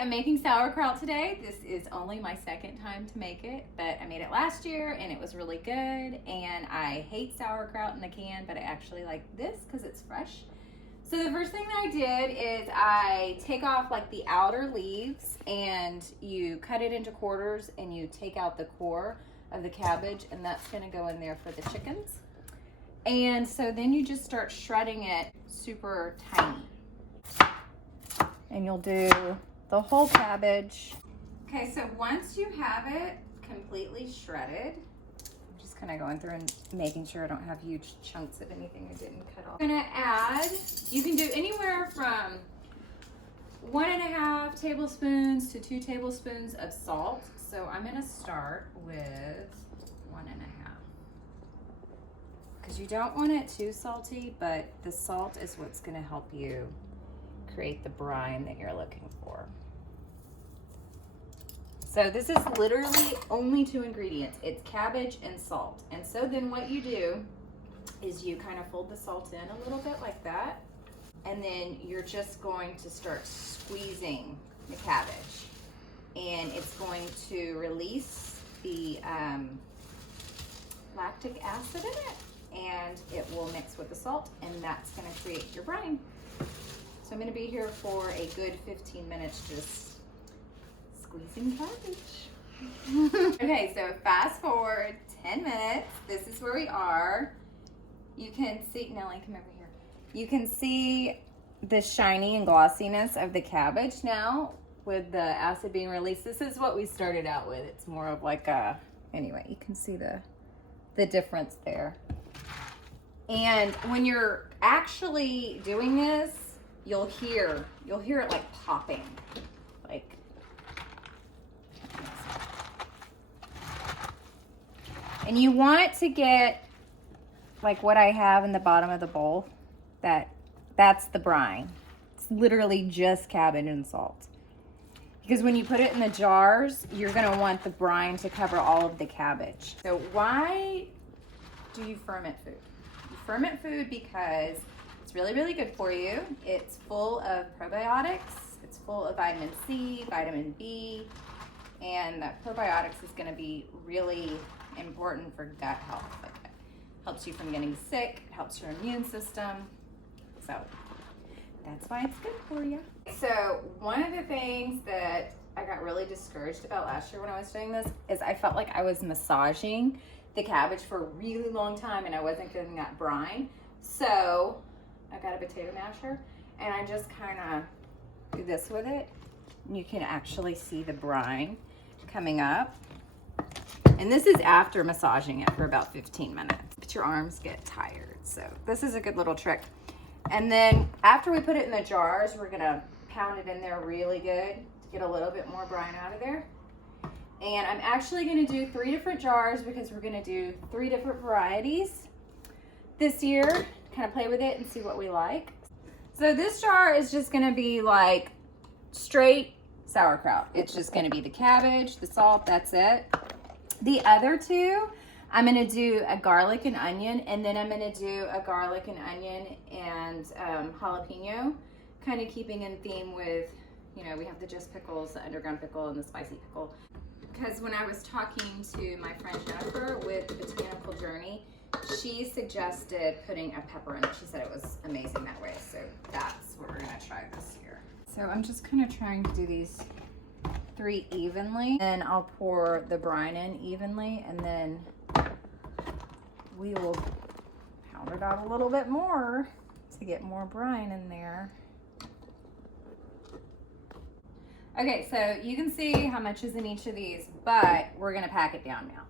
am making sauerkraut today. This is only my second time to make it, but I made it last year and it was really good. And I hate sauerkraut in the can, but I actually like this because it's fresh. So the first thing that I did is I take off like the outer leaves and you cut it into quarters and you take out the core of the cabbage, and that's gonna go in there for the chickens. And so then you just start shredding it super tiny. And you'll do the whole cabbage. Okay, so once you have it completely shredded, I'm just kind of going through and making sure I don't have huge chunks of anything I didn't cut off. I'm gonna add, you can do anywhere from 1.5 tablespoons to 2 tablespoons of salt. So I'm gonna start with 1.5. Because you don't want it too salty, but the salt is what's gonna help you create the brine that you're looking for. So this is literally only 2 ingredients. It's cabbage and salt. And so then what you do is you kind of fold the salt in a little bit like that. And then you're just going to start squeezing the cabbage. And it's going to release the lactic acid in it. And it will mix with the salt. And that's going to create your brine. So I'm going to be here for a good 15 minutes just squeezing cabbage. Okay, so fast forward 10 minutes. This is where we are. You can see, Nellie, come over here. You can see the shiny and glossiness of the cabbage now with the acid being released. This is what we started out with. It's more of like a, anyway, you can see the difference there. And when you're actually doing this, you'll hear it like popping, like. And you want to get like what I have in the bottom of the bowl, that's the brine. It's literally just cabbage and salt. Because when you put it in the jars, you're gonna want the brine to cover all of the cabbage. So why do you ferment food? You ferment food because it's really, really good for you. It's full of probiotics. It's full of vitamin C, vitamin B, and that probiotics is gonna be really important for gut health. It helps you from getting sick, it helps your immune system. So that's why it's good for you. So one of the things that I got really discouraged about last year when I was doing this is I felt like I was massaging the cabbage for a really long time and I wasn't getting that brine. So I got a potato masher and I just kind of do this with it. And you can actually see the brine coming up. And this is after massaging it for about 15 minutes. But your arms get tired. So this is a good little trick. And then after we put it in the jars, we're gonna pound it in there really good to get a little bit more brine out of there. And I'm actually gonna do 3 different jars because we're gonna do 3 different varieties this year. Kind of play with it and see what we like. So this jar is just gonna be like straight sauerkraut. It's just gonna be the cabbage, the salt, that's it. The other 2, I'm gonna do a garlic and onion, and then I'm gonna do a garlic and onion and jalapeno, kind of keeping in theme with, you know, we have the just pickles, the underground pickle, and the spicy pickle. Because when I was talking to my friend Jennifer with the Botanical Journey, she suggested putting a pepper in it. She said it was amazing that way, so that's what we're gonna try this year. So I'm just kind of trying to do these 3 evenly, and I'll pour the brine in evenly, and then we will pound it out a little bit more to get more brine in there. Okay, so you can see how much is in each of these, but we're gonna pack it down now.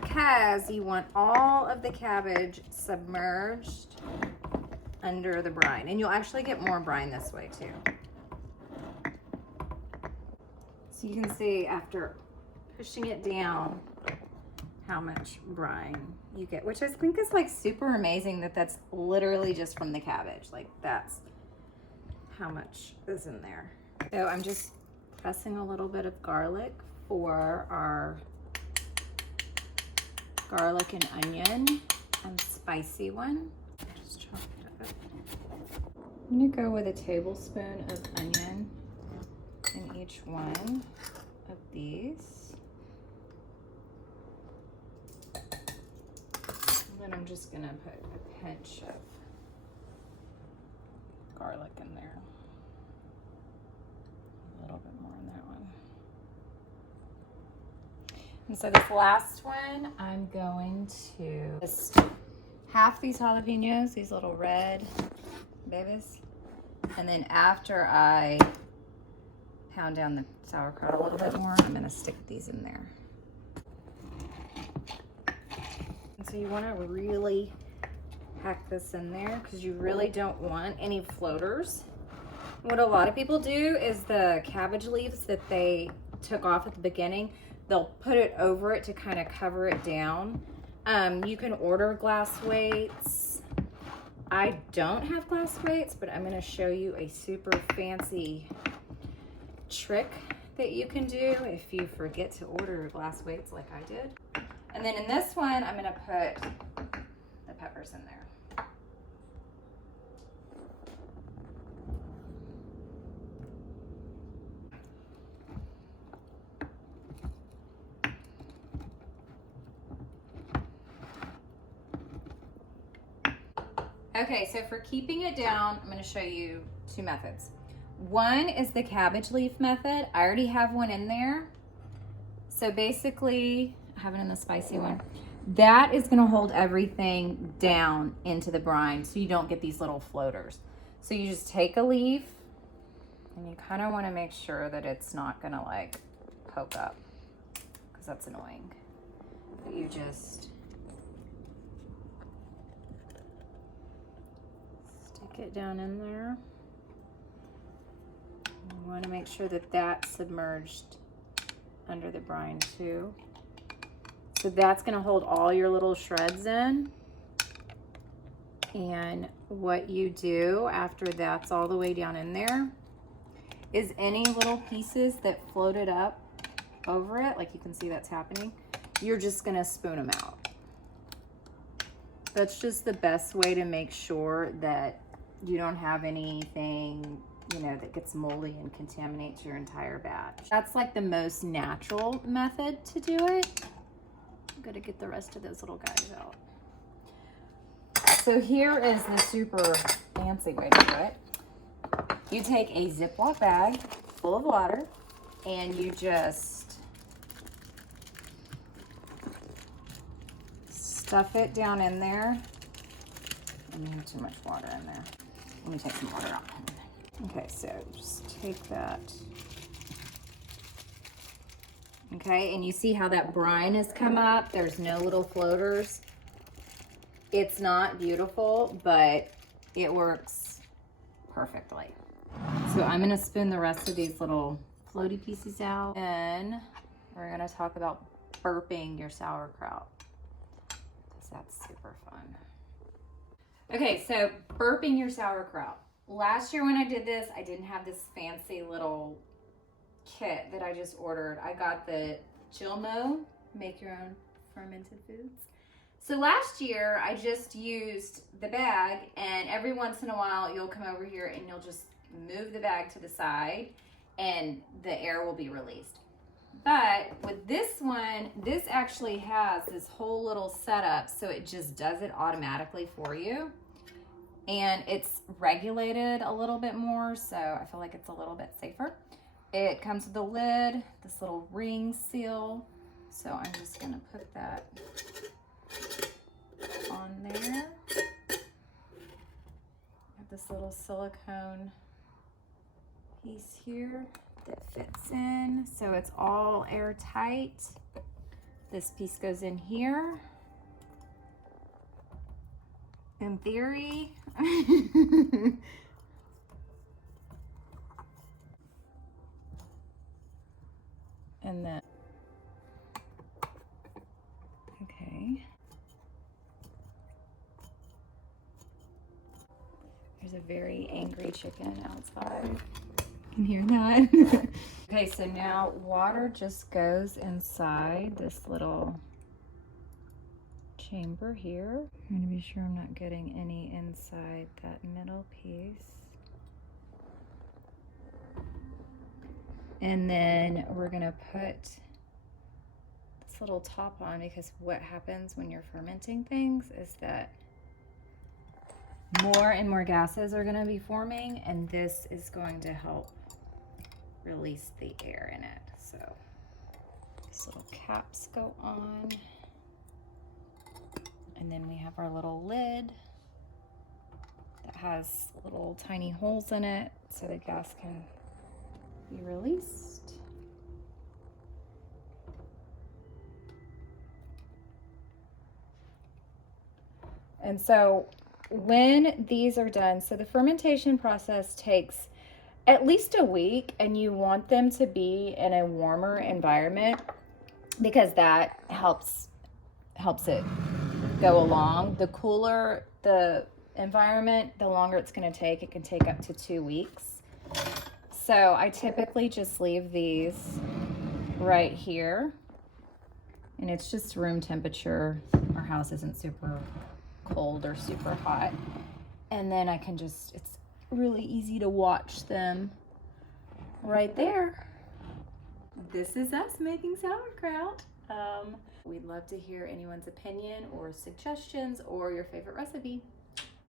Because you want all of the cabbage submerged under the brine, and you'll actually get more brine this way too. So you can see after pushing it down how much brine you get, which I think is like super amazing that that's literally just from the cabbage. Like that's how much is in there. So I'm just pressing a little bit of garlic for our garlic and onion and spicy one. Just chop it up. I'm gonna go with a tablespoon of onion each one of these. And then I'm just gonna put a pinch of garlic in there. A little bit more in that one. And so this last one, I'm going to just half these jalapenos, these little red babies. And then after I pound down the sauerkraut a little bit more, I'm gonna stick these in there. And so you wanna really pack this in there because you really don't want any floaters. What a lot of people do is the cabbage leaves that they took off at the beginning, they'll put it over it to kind of cover it down. You can order glass weights. I don't have glass weights, but I'm gonna show you a super fancy trick that you can do if you forget to order glass weights like I did. And then in this one, I'm gonna put the peppers in there. Okay, so for keeping it down, I'm gonna show you two methods. One is the cabbage leaf method. I already have one in there. So basically, I have it in the spicy one. That is gonna hold everything down into the brine so you don't get these little floaters. So you just take a leaf and you kind of wanna make sure that it's not gonna like poke up because that's annoying. But you just stick it down in there. You want to make sure that that's submerged under the brine too. So that's going to hold all your little shreds in. And what you do after that's all the way down in there is any little pieces that floated up over it, like you can see that's happening, you're just going to spoon them out. That's just the best way to make sure that you don't have anything, you know, that gets moldy and contaminates your entire batch. That's like the most natural method to do it. I'm gonna get the rest of those little guys out. So here is the super fancy way to do it. You take a Ziploc bag full of water and you just stuff it down in there. And you have too much water in there. Let me take some water out. Okay, so just take that. Okay, and you see how that brine has come up? There's no little floaters. It's not beautiful, but it works perfectly. So I'm gonna spoon the rest of these little floaty pieces out. And we're gonna talk about burping your sauerkraut, because that's super fun. Okay, so burping your sauerkraut. Last year when I did this, I didn't have this fancy little kit that I just ordered. I got the Jilmo, make your own fermented foods. So last year I just used the bag, and every once in a while you'll come over here and you'll just move the bag to the side and the air will be released. But with this one, this actually has this whole little setup, so it just does it automatically for you. And it's regulated a little bit more, so I feel like it's a little bit safer. It comes with a lid, this little ring seal. So I'm just gonna put that on there. I have this little silicone piece here that fits in, so it's all airtight. This piece goes in here. In theory. And then, okay. There's a very angry chicken outside. You can hear that. Okay, so now water just goes inside this little chamber here. I'm gonna be sure I'm not getting any inside that middle piece. And then we're gonna put this little top on, because what happens when you're fermenting things is that more and more gases are gonna be forming, and this is going to help release the air in it. So these little caps go on. And then we have our little lid that has little tiny holes in it so the gas can be released. And so when these are done, so the fermentation process takes at least a week, and you want them to be in a warmer environment because that helps it go along. The cooler the environment, the longer it's going to take. It can take up to 2 weeks. So I typically just leave these right here, and it's just room temperature. Our house isn't super cold or super hot. And then I can just, it's really easy to watch them right there. This is us making sauerkraut. We'd love to hear anyone's opinion or suggestions or your favorite recipe.